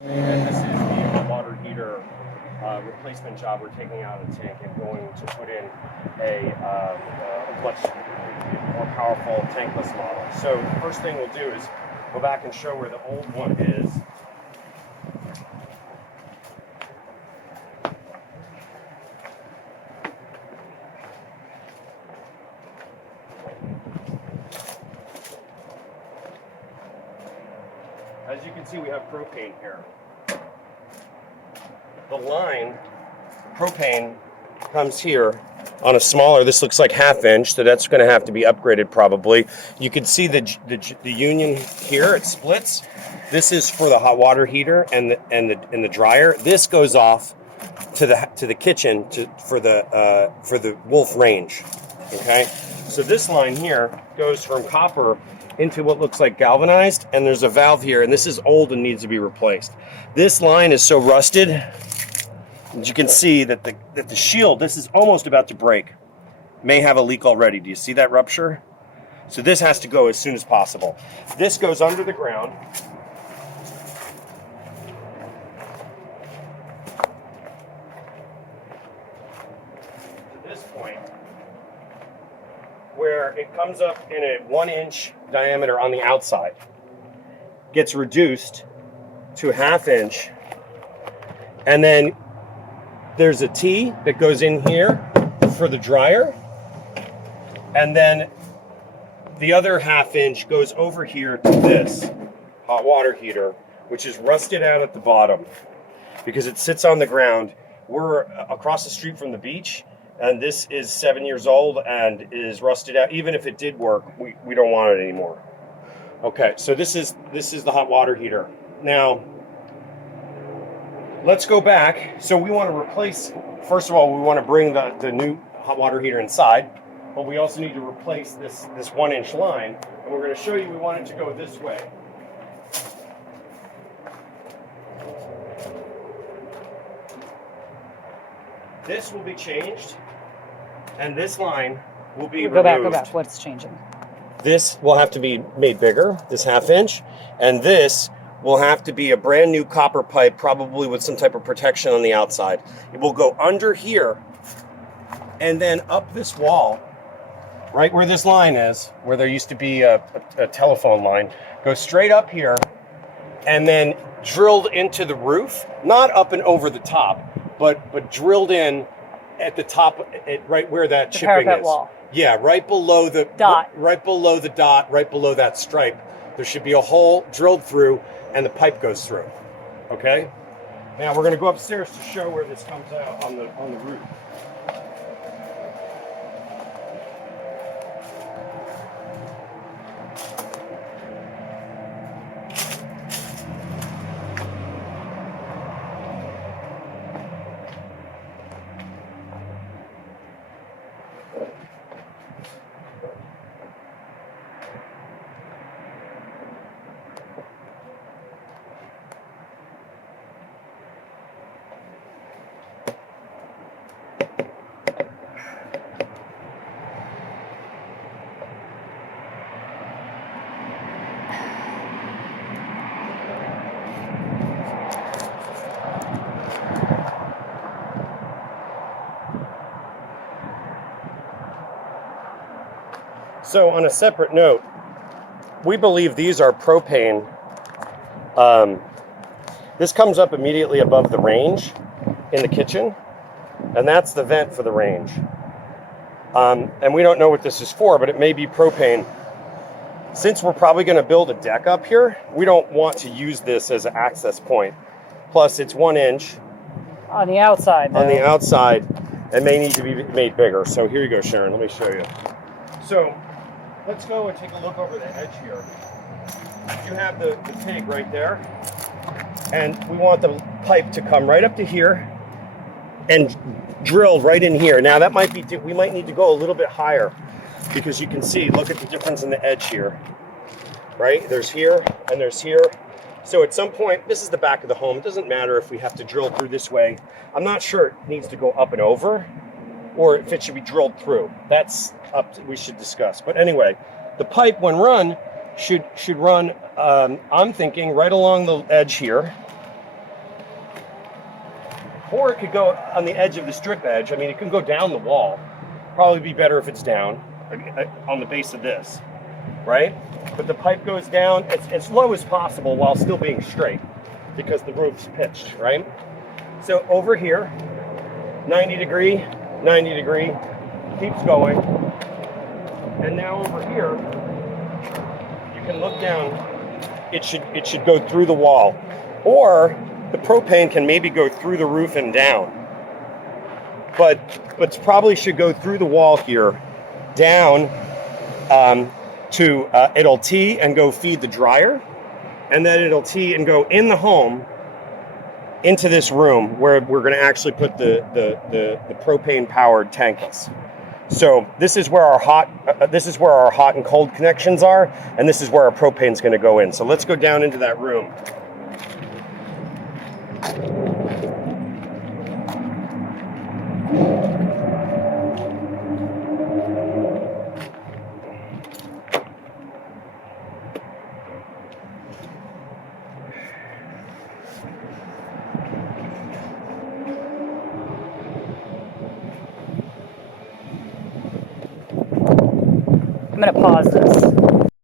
And this is the hot water heater replacement job. We're taking out a tank and going to put in a much more powerful tankless model. So the first thing we'll do is go back and show where the old one is. As you can see, we have propane here. The line, propane, comes here on a smaller, this looks like 1/2 inch, so that's going to have to be upgraded probably. You can see the union here, it splits. This is for the hot water heater and the dryer. This goes off to the kitchen for the Wolf range. Okay, so this line here goes from copper into what looks like galvanized, and there's a valve here, and this is old and needs to be replaced. This line is so rusted, as you can see that the shield, this is almost about to break, may have a leak already. Do you see that rupture? So this has to go as soon as possible. This goes under the ground. To this point, where it comes up in a 1-inch diameter on the outside, gets reduced to 1/2 inch, and then there's a T that goes in here for the dryer, and then the other 1/2 inch goes over here to this hot water heater, which is rusted out at the bottom because it sits on the ground. We're across the street from the beach, and this is 7 years old and is rusted out. Even if it did work, we don't want it anymore. Okay, so this is the hot water heater. Now, let's go back. So we want to replace, first of all, we want to bring the new hot water heater inside, but we also need to replace this 1-inch line, and we're going to show you we want it to go this way. This will be changed, and this line will be removed. Go back. What's changing? This will have to be made bigger, this 1/2 inch, and this will have to be a brand new copper pipe, probably with some type of protection on the outside. It will go under here, and then up this wall, right where this line is, where there used to be a telephone line, go straight up here, and then drilled into the roof, not up and over the top, but drilled in at the top, right where that chipping parapet is. Wall. Yeah, right below the dot. Right below the dot, right below that stripe. There should be a hole drilled through, and the pipe goes through. Okay. Now we're going to go upstairs to show where this comes out on the roof. So on a separate note, we believe these are propane. This comes up immediately above the range in the kitchen, and that's the vent for the range. And we don't know what this is for, but it may be propane. Since we're probably going to build a deck up here, we don't want to use this as an access point. Plus, it's 1 inch. On the outside, though. On the outside, and may need to be made bigger. So here you go, Sharon. Let me show you. So let's go and take a look over the edge here. You have the pig right there, and we want the pipe to come right up to here and drilled right in here. Now that might be, we might need to go a little bit higher because you can see, look at the difference in the edge here, right? There's here and there's here. So at some point, this is the back of the home. It doesn't matter if we have to drill through this way. I'm not sure it needs to go up and over or if it should be drilled through. That's up to, we should discuss. But anyway, the pipe when run should run, I'm thinking right along the edge here, Or it could go on the edge of the strip edge. I mean, it can go down the wall. Probably be better if it's down on the base of this, right? But the pipe goes down as low as possible while still being straight because the roof's pitched, right? So over here, 90 degree, 90 degree, keeps going. And now over here, you can look down. It should go through the wall. Or the propane can maybe go through the roof and down. But probably should go through the wall here, down to it'll tee and go feed the dryer, and then it'll tee and go in the home into this room where we're going to actually put the propane powered tankless. So this is where our hot and cold connections are, and this is where our propane's going to go in. So let's go down into that room. I'm going to pause this.